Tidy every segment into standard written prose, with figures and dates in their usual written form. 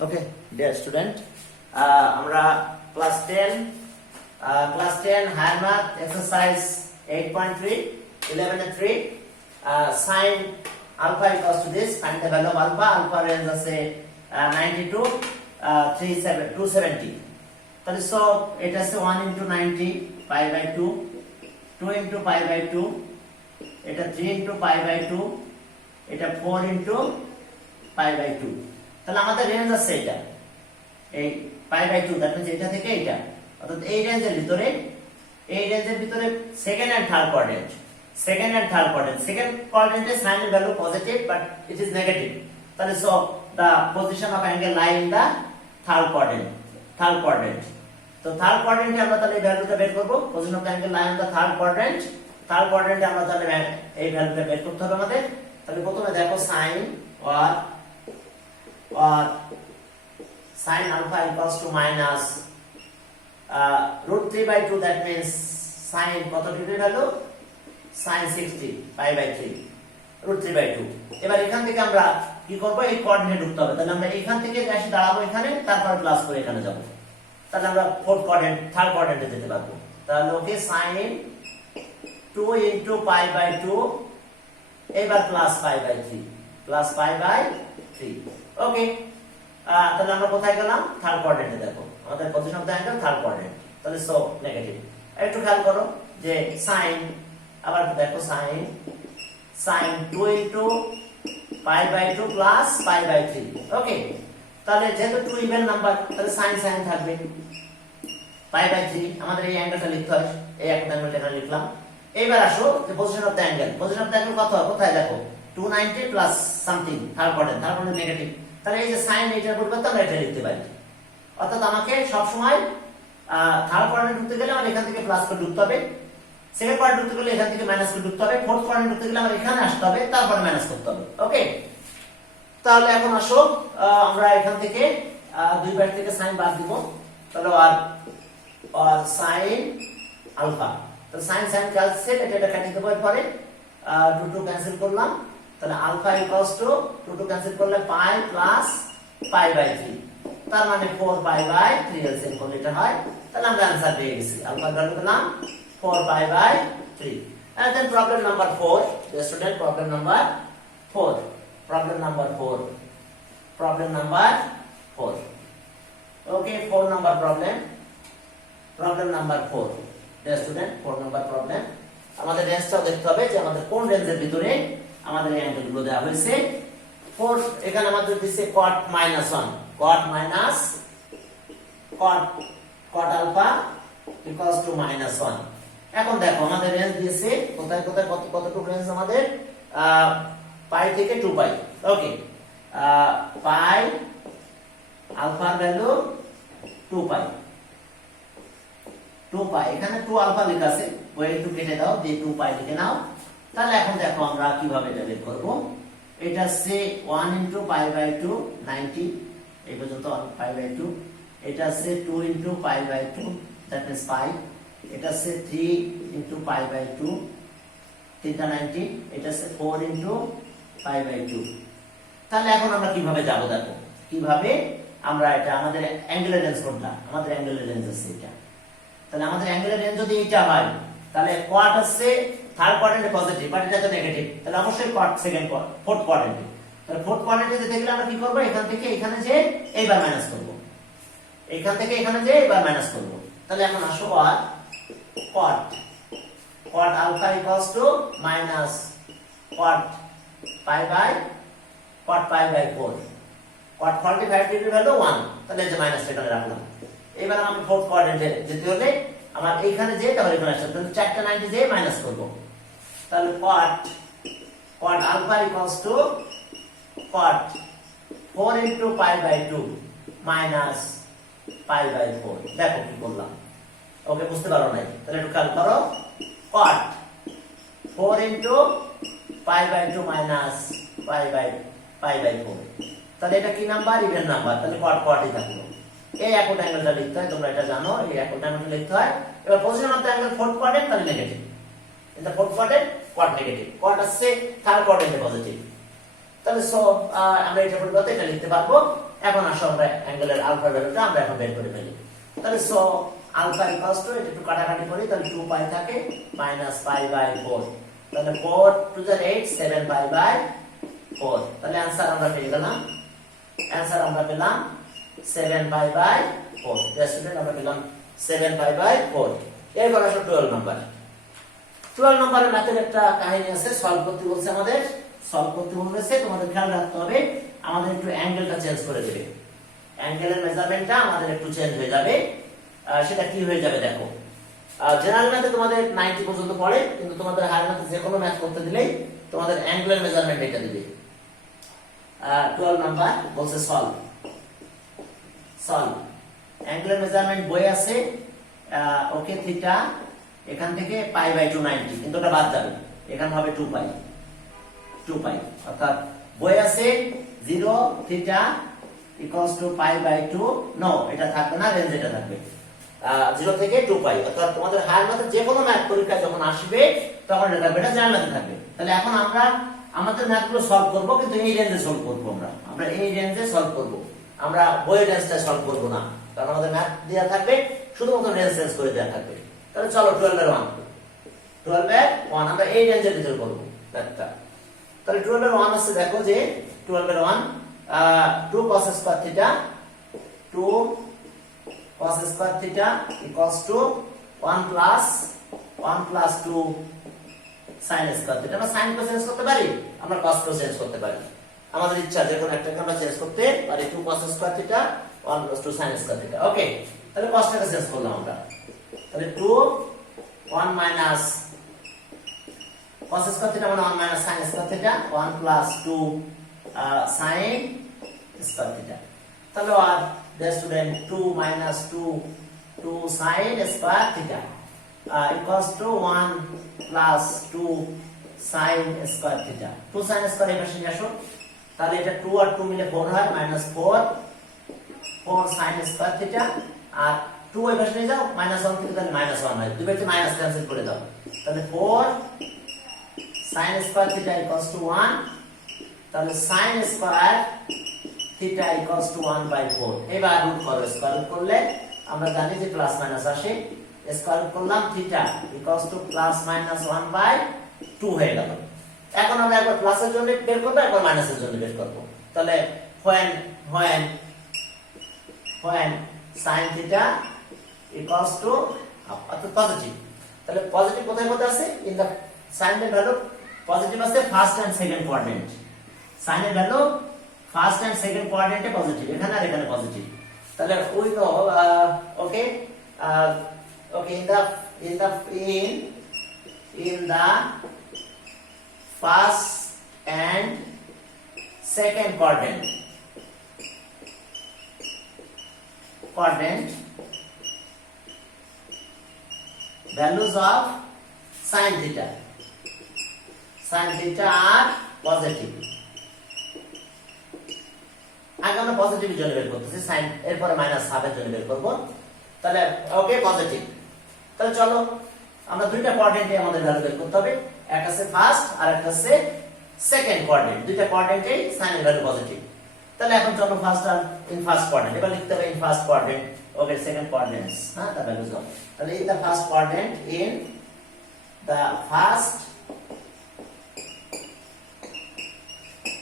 Okay, dear student, আমরা class 10 higher math exercise 8.3 11 and 3 sin alpha equals to this, find the value of alpha range আছে 92 270 তাহলে so এটা আছে 1 into 90 pi by 2 2 into pi by 2 এটা 3 into pi by 2 এটা 4 into pi by 2 তাহলে আমাদের range আছে এটা এই পাই বাই 2 দ্যাট মিন্স এটা থেকে এটা অর্থাৎ এই রেঞ্জের ভিতরে second and third quadrant second কোয়াড্রেন্টে সাইন এর value positive but it is negative তাহলে so the position of angle lie in the third quadrant তো থার্ড কোয়াড্রেন্টে আমরা তাহলে এই ভ্যালুটা বের করব position of angle lie in the third কোয়াড্রেন্টে আমরা তাহলে এই ভ্যালুটা বের করতে হবে আমাদের তাহলে প্রথমে দেখো sign or sin alpha equals to minus root 3 by 2 that means sin কত degree value sin 60 pi by 3 root 3 by 2 এবার এখান থেকে আমরা কি করব এই কোঅর্ডিনেটে ঢুকতে হবে তাহলে আমরা এখান থেকে এসে দাঁড়াবো এখানে তারপর প্লাস করে এখানে যাব তাহলে আমরা থার্ড কোঅর্ডিনেটে যেতে পারবো তাহলে okay sin 2 into pi by 2 এবার প্লাস pi by 3 ওকে তাহলে আমরা কোথায় গেলাম থার্ড কোয়াড্রেন্টে দেখো আমাদের position of the angle third quadrant তাহলে সো নেগেটিভ একটু খেয়াল করো যে sin আবার দেখো sin 2 into pi by 2 plus pi by 3 ওকে তাহলে যেহেতু 2 ইভেন নাম্বার তাহলে sin থাকবে pi by 3 আমাদের এই অ্যাঙ্গেলটা লিখতে হয় এই একটা অ্যাঙ্গেলটা এখানে লিখলাম এবার আসো যে পজিশন অফ দ্য অ্যাঙ্গেল কত কোথায় দেখো 290 plus something third quadrant negative তাহলে এই যে sin এটার পরিবর্তে আমরা এটা লিখতে পারি অর্থাৎ আমাকে সব সময় থার্ড কোয়াড্রেন্ট ঢুকতে গেলে আমার এখান থেকে প্লাস করে ঢুকতে হবে সেকেন্ড কোয়াড্রেন্ট ঢুকতে গেলে এখান থেকে মাইনাস করে ঢুকতে হবে ফোর্থ কোয়াড্রেন্ট ঢুকতে গেলে আমার এখানে আসতে হবে তারপর মাইনাস করতে হবে ওকে তাহলে এখন আসো আমরা এখান থেকে দুই পাশ থেকে sin বাদ দিব তাহলে আর sin আলফা তো sin ক্যান্সেল এটা কেটে দেব পরে 2 ক্যান্সেল করলাম তাহলে আলফা ইকুয়ালস টু 2 ক্যান্সেল করলে পাই প্লাস পাই বাই 3 তার মানে 4 পাই বাই 3 এলসিএম করলে এটা হয় তাহলে আমরা आंसर পেয়ে গেছি আলফা ভ্যালু পেলাম 4 pi by 3 and then problem number 4 the student problem number 4 okay 4 number problem 4 the student 4 number problem আমাদের রেঞ্জটাও দেখতে হবে যে আমাদের কোন রেঞ্জের ভিতরে আমাদের এই অ্যাঙ্গেলগুলো দেওয়া হয়েছে 4 এখানে আমাদের দিছে cot alpha equals to -1 এখন দেখো আমাদের রেঞ্জ দিয়েছে কোথায় কতটুকু রেঞ্জ আমাদের পাই থেকে 2 পাই ওকে পাই আলফার ভ্যালু 2 পাই এখানে 2 আলফা লেখা আছে ওই একটু কেটে দাও দিয়ে 2 পাই লিখে নাও তাহলে এখন দেখো আমরা কিভাবে এটা বের করব এটা সে 1 into pi by 2 90 এই পর্যন্ত pi by 2 এটা সে 2 into pi by 2 that means pi এটা সে 3 into pi by 2 থিটা 90 এটা সে 4 into pi by 2 তাহলে এখন আমরা কিভাবে যাব দেখো কিভাবে আমরা এটা আমাদের অ্যাঙ্গেলের রেঞ্জ কোনটা আমাদের অ্যাঙ্গেলের রেঞ্জ আছে এটা তাহলে আমাদের অ্যাঙ্গেলের রেঞ্জ যদি এটা হয় তাহলে কোয়াড আছে থার্ড কোয়াড্রেন্টে পজিটিভ বাট এটা তো নেগেটিভ তাহলে অবশ্যই ফোর্থ কোয়াড্রেন্টে তাহলে ফোর্থ কোয়াড্রেন্টে যেতে গেলে আমরা কি করব এখান থেকে এখানে যে এইবার মাইনাস করব এখান থেকে এখানে যে এইবার মাইনাস করব তাহলে এখন আসো আর cot alpha equals to minus cot pi by 4 cot 45 degree value 1 তাহলে এই যে মাইনাস এখানে রাখলাম এবার আমি ফোর্থ কোয়াড্রেন্টে যেতে হলে আমার এইখানে যে তাহলে এখানে আসছে তাহলে 490 যে মাইনাস করব তাহলে cot alpha equals to cot 4 into pi by 2 minus pi by 4 দেখো কি করলাম ওকে বুঝতে পারো নাই তাহলে একটু খেয়াল করো cot 4 into pi by 2 minus pi by 4 তাহলে এটা কি নাম্বার ইভেন নাম্বার তাহলে cotই থাকলো এই একট অ্যাঙ্গেলটা লিখতে হয় তোমরা এটা জানো এই একট অ্যাঙ্গেলটা লিখতে হয় এবার position of the angle fourth quadrant তাহলে নেগেটিভ এটা fourth quadrant quad negative quad আসছে থার্ড কোয়াড্রেন্টে পজিটিভ তাহলে সো আমরা এটা পরিবর্তে এটা লিখতে পারবো এখন আসো আমরা অ্যাঙ্গেলের আলফা ভ্যালুটা আমরা এখন বের করে ফেলি। তাহলে সো আলফা ইকুয়ালস টু, এটা একটু কাটাকাটি করি, তাহলে 2 পাই থাকে মাইনাস পাই বাই 4, তাহলে 4 টু দ্য 8 7 পাই বাই 4, তাহলে आंसर আমরা পেয়ে গেলাম, आंसर আমরা পেলাম 7 পাই বাই 4। স্টুডেন্ট আমরা পেলাম 7 পাই বাই 4। এরপর আসো 12 নাম্বার। 12 নম্বরের ম্যাথের একটা কাহিনী আছে, সলভ করতে বলছে আমাদের, সলভ করতে বলেছে, তোমাদের খেয়াল রাখতে হবে আমাদের একটু অ্যাঙ্গেলটা চেঞ্জ করে দেবে, অ্যাঙ্গেলের মেজারমেন্টটা আমাদের একটু চেঞ্জ হয়ে যাবে। সেটা কি হয়ে যাবে দেখো, জেনারেল ম্যাথে তোমাদের 90 পর্যন্ত পড়ে, কিন্তু তোমাদের হায়ার ম্যাথে যে কোনো ম্যাথ করতে দিলেই তোমাদের অ্যাঙ্গেলের মেজারমেন্ট এটা দিবে। 12 নাম্বার বলছে সলভ, সলভ অ্যাঙ্গেলের মেজারমেন্ট বই আছে, ওকে থিটা এখান থেকে পাই বাই 2 90, কিন্তু ওটা বাদ যাবে, এখানে হবে 2 পাই, 2 পাই, অর্থাৎ বই আছে 0 theta equals to pi by 2, no এটা থাকবে না, রেঞ্জ এটা থাকবে 0 থেকে 2 পাই, অর্থাৎ তোমাদের হায়ার ম্যাথে যে কোনো ম্যাথ পরীক্ষা যখন আসবে তখন এটা থাকবে, এটা জেনারেল ম্যাথে থাকবে। তাহলে এখন আমরা আমাদের ম্যাথগুলো সলভ করব, কিন্তু এই রেঞ্জে সলভ করব, আমরা এই রেঞ্জে সলভ করব, আমরা বইয়ের রেঞ্জটা সলভ করব না, কারণ আমাদের ম্যাথ দেওয়া থাকবে, শুধুমাত্র রেঞ্জ চেঞ্জ করে দেওয়া থাকবে। তাহলে চলো 12 এর 1, 12 এর 1 আমরা এই রেঞ্জের ভিতর করব ম্যাথটা। তাহলে 12 এর 1 আছে, দেখো যে 12 এর 1 2 cos square theta, 2 cos square theta equals to 1 plus 2 sin square theta. আমরা sin কো চেঞ্জ করতে পারি, আমরা cos কো চেঞ্জ করতে পারি, আমাদের ইচ্ছা যে কোনো একটাকে আমরা চেঞ্জ করতে পারি। 2 cos square theta 1 plus 2 sin square theta, okay. তাহলে cos টাকে চেঞ্জ করলাম আমরা, তাহলে 2 1 মাইনাস cos স্কয়ার থিটা মানে 1 minus sin square theta, 1 plus 2 sin square theta. তাহলে আর the student 2 minus 2 sin square theta equals to 1 plus 2 sin square theta. 2 sin square এই পাশে নিয়ে আসো, তাহলে এটা 2 আর 2 মিলে 4 হয়, মাইনাস 4 sin স্কয়ার থিটা, আর 2 এই পাশে নিয়ে যাও, মাইনাস 1 থেকে তাহলে মাইনাস 1 হয়, দুই পাশে মাইনাস ক্যান্সেল করে দাও, তাহলে 4 sin square theta equals to 1, তাহলে sin square theta equals to 1 by 4। এবার রুট করো, স্কয়ার রুট করলে আমরা জানি যে প্লাস মাইনাস আসে, স্কয়ার রুট করলাম theta equals to plus minus 1 by 2 হয়ে গেল। এখন আমরা একবার প্লাসের জন্য বের করব, একবার মাইনাসের জন্য বের করব। তাহলে when sin থিটা ইকুয়ালস টু অর্থাৎ পজিটিভ, তাহলে পজিটিভ কোথায় কোথায় আছে, ইন দা sin এর ভ্যালু পজিটিভ আছে first and second quadrant, sin এর ভ্যালু ফার্স্ট এন্ড সেকেন্ড কোয়াড্রেন্টে পজিটিভ, এখানে আর এখানে পজিটিভ। তাহলে we know okay okay in the first and second quadrant values of sin theta are positive। আগে আমরা পজিটিভ জন্য বের করতেছি, sin এরপরে মাইনাস হাফ এর জন্য বের করব, তাহলে ওকে পজিটিভ। তাহলে চলো আমরা দুইটা কোয়াড্রেন্টে আমাদের ভ্যালু বের করতে হবে, একটা আছে ফার্স্ট আর একটা আছে সেকেন্ড কোয়াড্রেন্ট, দুইটা কোয়াড্রেন্টে sin এর ভ্যালু পজিটিভ। তাহলে এখন চলো ফার্স্ট আর ইন ফার্স্ট কোয়াড্রেন্ট, এবার লিখতে হবে in first quadrant, okay second quadrants, হ্যাঁ দ্য ভ্যালুজ অফ, তাহলে in the first quadrant, in the first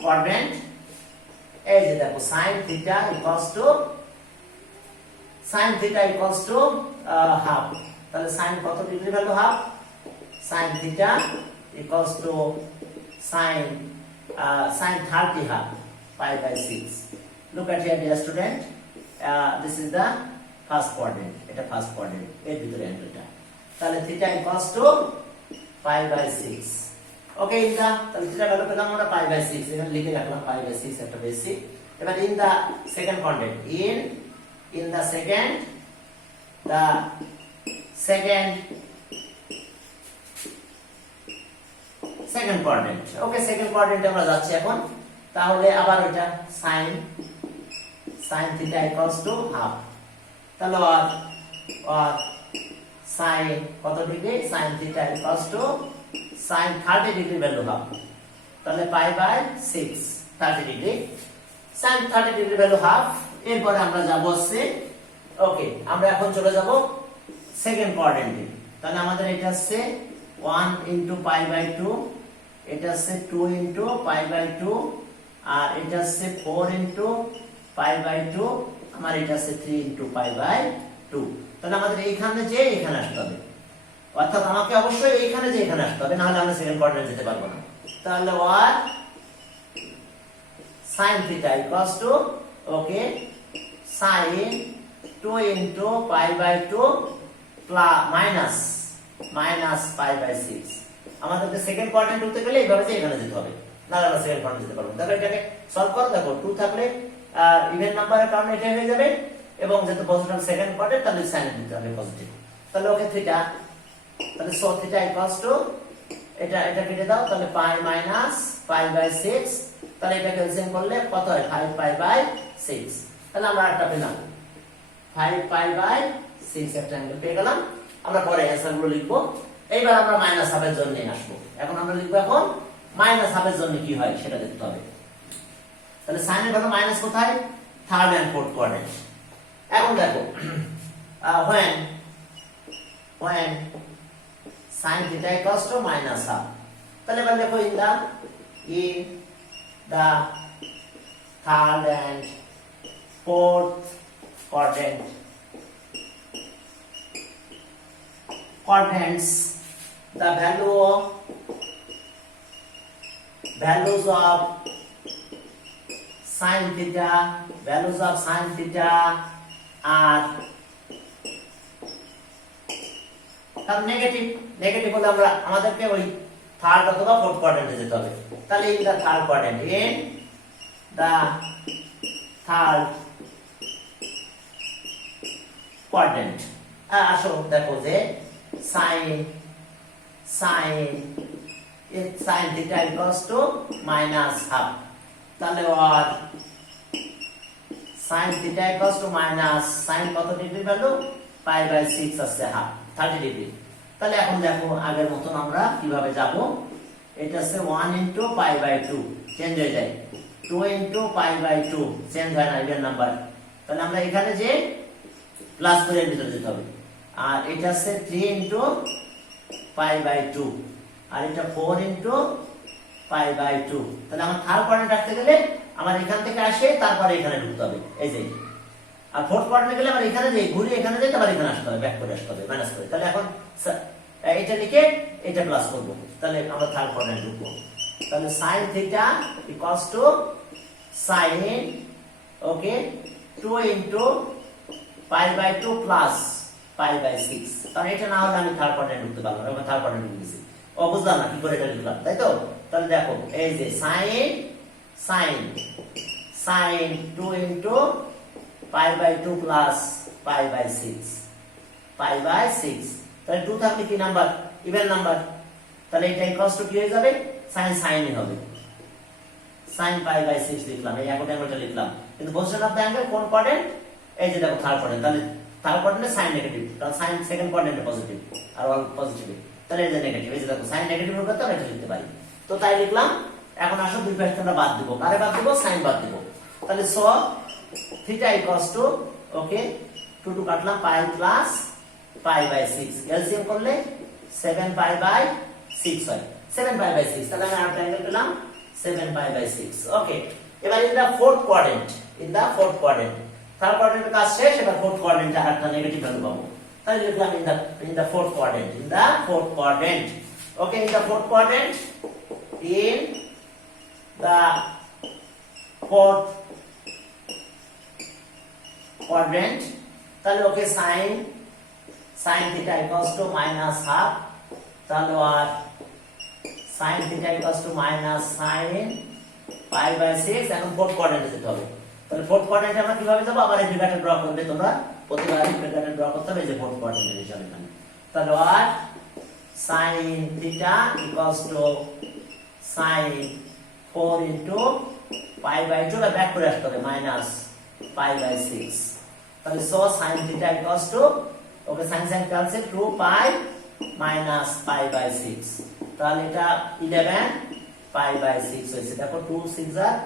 quadrant, এই যে দেখো sin theta equals to half, তাহলে sin কত degree value half, sin theta equals to sin 30 half, pi by 6. Look at here dear student, this is the first quadrant, এটা first quadrant এর ভিতরে অ্যাঙ্গেলটা, তাহলে theta equals to pi by 6, okay. In the, তাহলে theta value পেলাম আমরা pi by 6, এখানে লিখে রাখলাম pi by 6 একটা বেসিক। এবার in the second quadrant, in the second quadrant, okay second কোয়াড্রেন্টে আমরা যাচ্ছি এখন। তাহলে আবার ওটা sin theta equals to half, তাহলে আর sin কত degree, sin theta equals to sin 30 degree value half, তাহলে pi by 6 30 degree sin 30 degree value half. এরপরে আমরা যাব হচ্ছে ওকে আমরা এখন চলে যাব সেকেন্ড কোয়াড্রেন্টে। তাহলে আমাদের এটা হচ্ছে 1 ইনটু পাই বাই 2, এটা হচ্ছে 2 ইনটু পাই বাই 2, আর এটা হচ্ছে 4 ইনটু পাই বাই 2, আমার এটা হচ্ছে 3 ইনটু পাই বাই 2। তাহলে আমাদের এইখানে যে এখানে আসতে হবে, অর্থাৎ আমাকে অবশ্যই এইখানে যে এখানে আসতে হবে, না হলে আমরা সেকেন্ড কোয়াড্রেন্টে যেতে পারবো না। তাহলে 1 sin theta equals to okay sin 2 into pi by 2 plus minus pi by 6। আমাদেরকে সেকেন্ড কোয়াড্রেন্ট করতে গেলে এইভাবে যে এখানে যেতে হবে, না আমরা সেকেন্ড কোয়াড্রেন্ট যেতে পারবো। তাহলে এটাকে সলভ করো, দেখো 2 থাকলে ইভেন নাম্বারের কারণে এটা হয়ে যাবে, এবং যেহেতু পজিটিভ সেকেন্ড কোয়াড্রেন্ট তাহলে সাইন দিতে হবে পজিটিভ। তাহলে ওকে থিটা, তাহলে সো থিটা ইকুয়ালস টু এটা কেটে দাও, তাহলে পাই মাইনাস পাই বাই 6, তাহলে এটাকে এলসিএম করলে কত হয় 5 পাই বাই 6। তাহলে আমরা একটা পেলাম 5 পাই বাই 6 একটা অ্যাঙ্গেল পেয়ে গেলাম। আমরা পরে অ্যানসার গুলো লিখবো। এইবার আমরা মাইনাস হাফের জন্য আসবো। এখন আমরা লিখবো এখন মাইনাস হাফের জন্য কি হয় সেটা দেখতে হবে। তাহলে সাইনের ভ্যালু মাইনাস কোথায়, থার্ড এন্ড ফোর্থ কোয়াড্রেন্ট। এখন দেখো when sin theta equals to minus half, তাহলে এবার দেখো in the third and fourth quadrants the values of sin theta are তার নেগেটিভ হলে আমরা আমাদেরকে ওই থার্ড অথবা ফোর্থ কোয়াড্রেন্টে যেতে হবে। তাহলে ইন দা থার্ড কোয়াড্রেন্ট আসো দেখো যে sin theta equals to minus half, তাহলে আর sin theta equals to minus sin কত ডিগ্রি ভ্যালু পাই বাই 6 আছে হাফ 30 ডিগ্রি। তাহলে এখন দেখো আগের মতন আমরা কিভাবে যাব, এটা হচ্ছে 1 ইনটু পাই বাই 2 চেঞ্জ হয়ে যায়, 2 ইনটু পাই বাই 2 চেঞ্জ হয় না ইভেন নাম্বার। তাহলে আমরা এখানে যে প্লাস করে এর ভিতরে যেতে হবে, আর এটা হচ্ছে 3 ইনটু পাই বাই 2, আর এটা 4 ইনটু পাই বাই 2। তাহলে আমার থার্ড কোয়াড্রেন্ট রাখতে গেলে আমার এখান থেকে আসে তারপরে এখানে ঢুকতে হবে এই যে, আর ফোর্থ কোয়াড্রেন্টে গেলে আবার এখানে যে ঘুরে এখানে যেতে আবার এখানে আসতে হবে, ব্যাক করে আসতে হবে মাইনাস করে। তাহলে এখন এটা লিখে এটা প্লাস করব, তাহলে আমরা থার্ড কোয়াড্রেন্ট ঢুকবো। তাহলে sin theta equals to sin okay 2 into pi by 2 plus pi by 6। কারণ এটা না হলে আমি থার্ড কোয়াড্রেন্ট ঢুকতে পারবো না, আমি থার্ড কোয়াড্রেন্ট ঢুকেছি। ও বুঝলাম না কি করে এটা লিখলাম, তাই তো? তাহলে দেখো এই যে sin 2 into pi by 2 plus pi by 6 তাহলে 2 থাকলে কি নাম্বার, ইভেন নাম্বার। তাহলে এটা ইকুয়ালস টু কি হয়ে যাবে, sin হবে, sin pi by 6 লিখলাম, এই একট অ্যাঙ্গেলটা লিখলাম। কিন্তু পজিশন অফ দ্য অ্যাঙ্গেল কোন কোয়াড্রেন্ট, এই যে দেখো থার্ড কোয়াড্রেন্ট। তাহলে থার্ড কোয়াড্রেন্টে sin নেগেটিভ, কারণ sin সেকেন্ড কোয়াড্রেন্টে পজিটিভ আর অল পজিটিভ, তাহলে এই যে নেগেটিভ, এই যে দেখো sin নেগেটিভ হবে তো এটা লিখতে পারি। তো তাই লিখলাম। এখন আসো দুই পাশে আমরা বাদ দেব, কারে বাদ দেব, sin বাদ দেব। তাহলে so theta equals to okay 2 কাটলাম pi plus pi by 6, LCM করলে 7 পাই বাই 6 হয়, 7 পাই বাই 6। তাহলে আমি আরেকটা অ্যাঙ্গেল পেলাম 7 পাই বাই 6। ওকে, এবার in the fourth quadrant, third কোয়াড্রেন্টের কাজ শেষ, এবার ফোর্থ কোয়াড্রেন্টে আরেকটা নেগেটিভ ভ্যালু পাবো। তাহলে লিখলাম in the fourth quadrant, okay, in the fourth quadrant, তাহলে okay sin theta equals to minus half, তাহলে আর sin theta equals to minus sin pi by 6। এখন ফোর্থ কোয়াড্রেন্টে যেতে হবে। তাহলে ফোর্থ কোয়াড্রেন্টে আমরা কিভাবে যাব, আবার এই ফিগারটা ড্র করবে তোমরা, প্রতিবারই ফিগারটা ড্র করতে হবে, যে ফোর্থ কোয়াড্রেন্টের হিসাবে এখানে। তাহলে আর sin theta equals to sin 4 into pi by 2, back করে আসতে হবে, minus pi by 6। তাহলে so sin theta equals to okay sin cancel 2 pi minus pi by 6। তাহলে এটা 11 pi by 6 হয়েছে। দেখো 2 6 are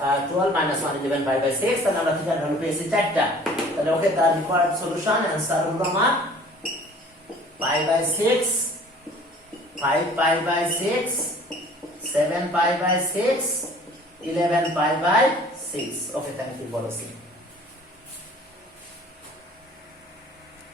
12 minus 1 11 pi by 6 তাহলে আমরা থিটার ভ্যালু পেয়েছি 4টা তাহলে ওকে তার রিকোয়ার্ড সলিউশন आंसर হলো আমার pi by 6 5 pi by 6 7 pi by 6 11 pi by 6 okay thank you বলো